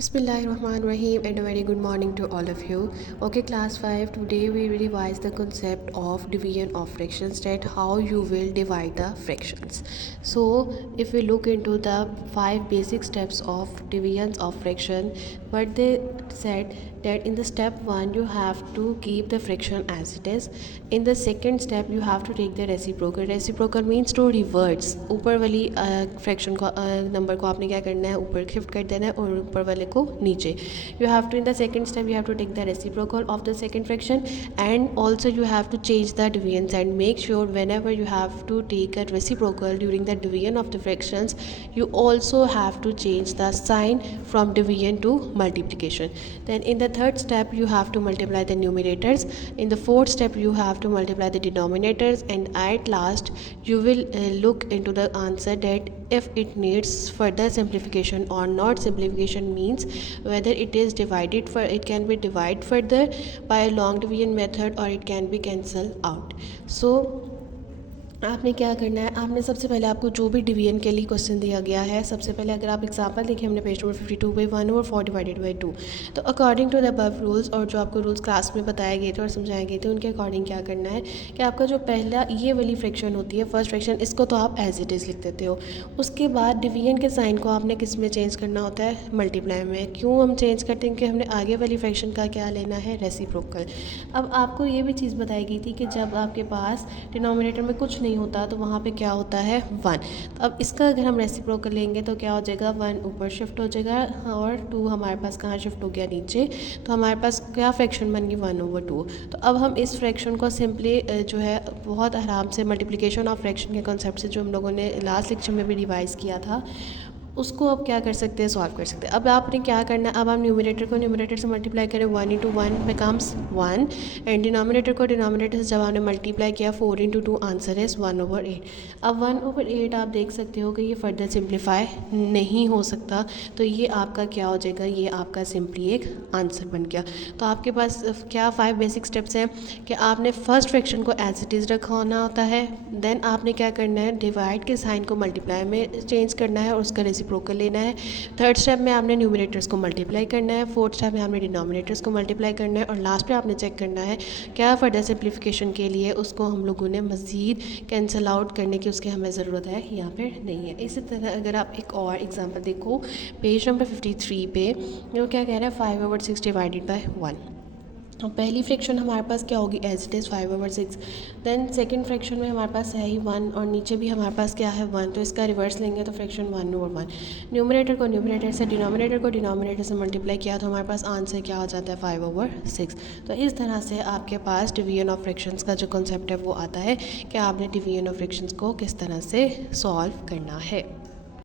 Bismillahirrahmanirrahim and a very good morning to all of you. Okay, class 5, today we will revise the concept of division of fractions, that how you will divide the fractions. So if we look into the 5 basic steps of divisions of fraction, what they said that in the step 1 you have to keep the fraction as it is. In the second step you have to take the reciprocal means to reverse ऊपर वाली fraction को number को आपने क्या करना है, ऊपर shift कर देना है और ऊपर वाले को नीचे. You have to, in the second step you have to take the reciprocal of the second fraction, and also you have to change the division sign. Make sure whenever you have to take a reciprocal during the division of the fractions, you also have to change the sign from division to multiplication. Then in the third step you have to multiply the numerators. In the fourth step you have to multiply the denominators, and at last you will look into the answer that if it needs further simplification or not. Simplification means whether it is divided for, it can be divided further by a long division method or it can be cancelled out. So आपने क्या करना है, आपने सबसे पहले आपको जो भी डिवीजन के लिए क्वेश्चन दिया गया है, सबसे पहले अगर आप एग्जांपल देखिए, हमने पेज नंबर 52/1/4 डिवाइडेड बाई 2. तो according to the above rules, और जो आपको रूल्स क्लास में बताए गए थे और समझाए गए थे, उनके अकॉर्डिंग क्या करना है कि आपका जो पहला ये वाली फ्रैक्शन होती है, फर्स्ट फ्रैक्शन, इसको तो आप एज इट इज़ लिख देते हो. उसके बाद डिवीजन के साइन को आपने किस में चेंज करना होता है, मल्टीप्लाई में. क्यों हम चेंज करते हैं, कि हमने आगे वाली फ्रैक्शन का क्या लेना है, रेसिप्रोकल. अब आपको ये भी चीज़ बताई गई थी कि जब आपके पास डिनोमिनेटर में कुछ नहीं होता तो वहाँ पे क्या होता है, 1. तो अब इसका अगर हम रेसिप्रोकल लेंगे तो क्या हो जाएगा, 1 ऊपर शिफ्ट हो जाएगा और 2 हमारे पास कहाँ शिफ्ट हो गया, नीचे. तो हमारे पास क्या फ्रैक्शन बन गई, 1/2. तो अब हम इस फ्रैक्शन को सिंपली जो है बहुत आराम से मल्टीप्लिकेशन ऑफ फ्रैक्शन के कॉन्सेप्ट से, जो हम लोगों ने लास्ट लेक्चर में भी रिवाइज़ किया था, उसको अब क्या कर सकते हैं, सॉल्व कर सकते हैं. अब आपने क्या करना है, अब आप न्यूमरेटर से मल्टीप्लाई करें, 1 × 1 बिकम्स 1, एंड डिनोमिनेटर से जब आपने मल्टीप्लाई किया, 4 × 2 आंसर इज़ 1/8. अब 1/8 आप देख सकते हो कि ये फर्दर सिंप्लीफाई नहीं हो सकता, तो ये आपका क्या हो जाएगा, ये आपका सिंपली एक आंसर बन गया. तो आपके पास क्या 5 बेसिक स्टेप्स हैं कि आपने फर्स्ट फ्रैक्शन को एज इट इज़ रखना होता है, देन आपने क्या करना है, डिवाइड के साइन को मल्टीप्लाई में चेंज करना है और उसका रेसिप्रोकल लेना है. थर्ड स्टेप में आपने न्यूमरेटर्स को मल्टीप्लाई करना है, फोर्थ स्टेप में आपने डिनोमिनेटर्स को मल्टीप्लाई करना है, और लास्ट में आपने चेक करना है क्या फर्दर सिंप्लीफिकेशन के लिए उसको हम लोगों ने मज़ीद कैंसिल आउट करने की उसकी हमें ज़रूरत है, यहाँ पे नहीं है. इसी तरह अगर आप एक और एग्जांपल देखो, पेज नंबर 53 पे वो क्या कह रहा है, 5/6 डिवाइडेड बाय 1. अब पहली फ्रैक्शन हमारे पास क्या होगी, as it is 5/6. Then second fraction में हमारे पास है ही 1 और नीचे भी हमारे पास क्या है, 1. तो इसका रिवर्स लेंगे तो फ्रैक्शन 1/1. न्यूमरेटर को न्यूमरेटर से, डिनोमिनेटर से मल्टीप्लाई किया तो हमारे पास आंसर क्या हो जाता है, 5/6. तो इस तरह से आपके पास डिवीजन ऑफ फ्रैक्शंस का जो कॉन्सेप्ट है वो आता है कि आपने डिवीजन ऑफ फ्रैक्शंस को किस तरह से सॉल्व करना है.